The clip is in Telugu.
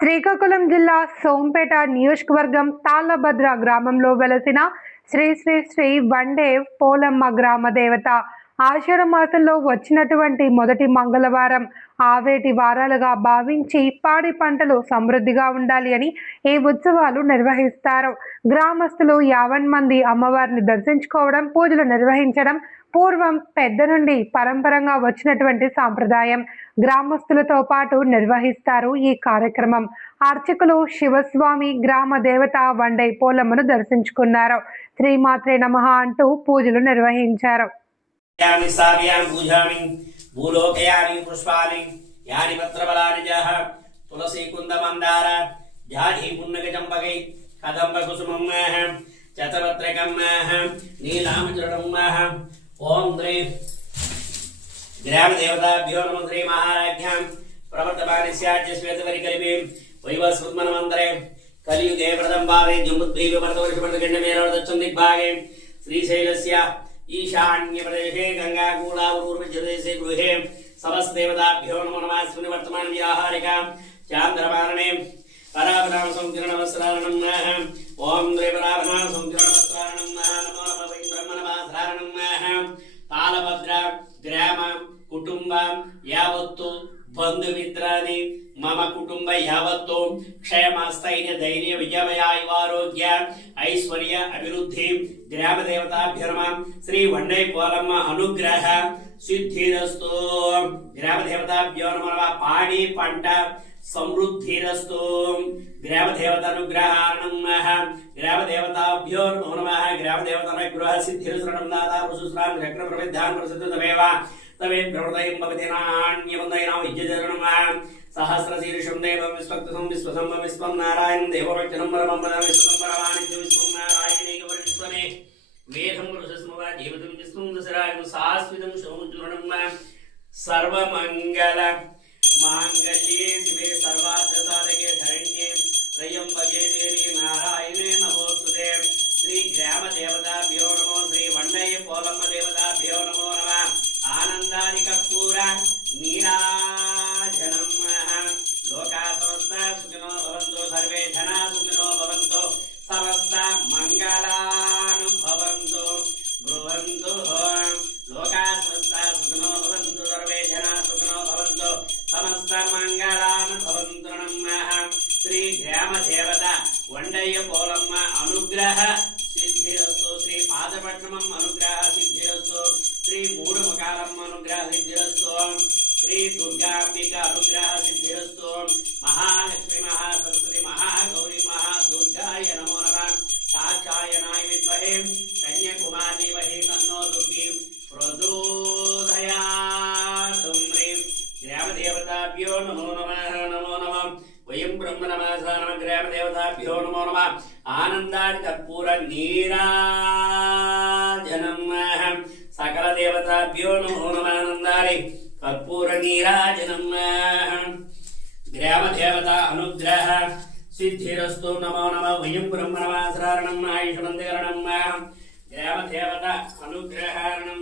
శ్రీకాకుళం జిల్లా సోంపేట నియోజకవర్గం తాళ్లభద్ర గ్రామంలో వెలసిన శ్రీ శ్రీ శ్రీ వన్డే పోలమ్మ గ్రామ దేవత ఆషాఢ మాసంలో వచ్చినటువంటి మొదటి మంగళవారం ఆవేటి వారాలుగా భావించి పాడి పంటలు సమృద్ధిగా ఉండాలి అని ఈ ఉత్సవాలు నిర్వహిస్తారు. గ్రామస్తులు 50 మంది అమ్మవారిని దర్శించుకోవడం, పూజలు నిర్వహించడం పూర్వం పెద్ద నుండి పరంపరంగా వచ్చినటువంటి సాంప్రదాయం. గ్రామస్తులతో పాటు నిర్వహిస్తారు ఈ కార్యక్రమం. అర్చకులు శివస్వామి గ్రామ దేవత వన్డే పోలమ్మను దర్శించుకున్నారు. శ్రీమాత్రే నమః అంటూ పూజలు నిర్వహించారు. तुलसी कुंद मंदार झाड़ी पुन्नग चंपकै कदंब कुसुमं चतपत्रकं नीलामचरणं ओम श्री ग्राम देवताभ्यो नमः श्री महाराज्ञां प्रवर्तमानस्याच्च श्वेतवरिकलिपे वैवस्वत्मनमन्तरे कलियुगे प्रथमपादे जम्बुद्वीपे भरतवर्षवर्षगण्डमेरवदच्छं दिग्भागे श्रीशैलस्य ईशान्य प्रदेशे गंगाकूलावूर्वजदेशे गृहे समस्त देवताभ्यो नमो नमः। स्मृति वर्तमान व्याहारिका चांद्रमारणे पराभनाम संकीर्णवस्त्रारणं ओम द्वे पराभनाम संकीर्णवस्त्रारणं नमो नमः वै ब्रह्मणवास्त्रारणं तालभद्र ग्राम कुटुंब यावत्तु बंधुमित्रादि मम कुटुंब यावत्तु क्षेम स्थैर्य धैर्य विजय आरोग्य ऐश्वर्य अभिवृद्धि ग्राम देवताभ्यो नमः श्री वन्डे पोलम्म अनुग्रह सिद्धिरस्तु। ग्राम देवताभ्यो नमः पाड़ी पंट समृद्धिरस्तु। ग्राम देवता अनुग्रहार्णं ग्राम देवताभ्यो नमः ग्राम देवता अनुग्रह सिद्धिरस्रणं दाता वसुस्रां चक्र प्रविधान प्रसिद्धतमेव तवे प्रवृतयं भवति नान्यवन्दयनां विद्यजरणं सहस्रशीर्षं देवं विश्वक्तं विश्वसं विश्वं नारायणं देववचनं परमं पदं विश्वं परमानित्यं विश्वं नारायणैकपरिश्वमे वेदं पुरुषस्मवा जीवतं विश्वं दशरायं शाश्वतं समुज्ज्वलं सर्वमङ्गल माङ्गल्ये शिवे सर्वार्थसाधके शरण्ये त्र्यम्बके देवी नारायणे नमोस्तुते। श्री ग्राम देवताभ्यो नमो श्री वन्डे पोलम्म देवताभ्यो नमो नमः। आनंदादि कर्पूर नीराजनं लोका समस्ता सुखिनो भवन्तु सर्वे जना सुखिनो भवन्तु समस्त मंगलानि भवन्तु ब्रुवन्तु लोका समस्ता सुखिनो भवन्तु सर्वे जना सुखिनो भवन्तु समस्त मंगलानि भवन्तु नमः। श्री ग्राम देवता वन्डे पोलम्म अनुग्रह सिद्धिरस्तु। श्री पादपट्टनम् अनुग्रह सिद्धिरस्तु। श्री मूढमुखालम्म अनुग्रह सिद्धिरस्तु। श्री दुर्गांबिका अनुग्रह सिद्धिरस्तु। महालक्ष्मी महासरस्वती महागौरी महादुर्गाय नमो नमः। कात्यायनाय विद्महे कन्याकुमारी धीमहि तन्नो दुर्गी प्रचोदयात्। ग्राम देवताभ्यो नमो नमः नमो नमः। वयं ब्रह्मणवासानम ग्राम देवताभ्यो नमो नमः। आनंदादि कर्पूर नीराजनं सकल देवताभ्यो नमो नमः। आनंदादि कर्पूर नीराजनं ग्राम देवता अनुग्रह सिद्धिरस्तु नमो नमः। वयं ब्रह्मणवासानम आयुष्मन्दिरणं ग्राम देवता अनुग्रहारणं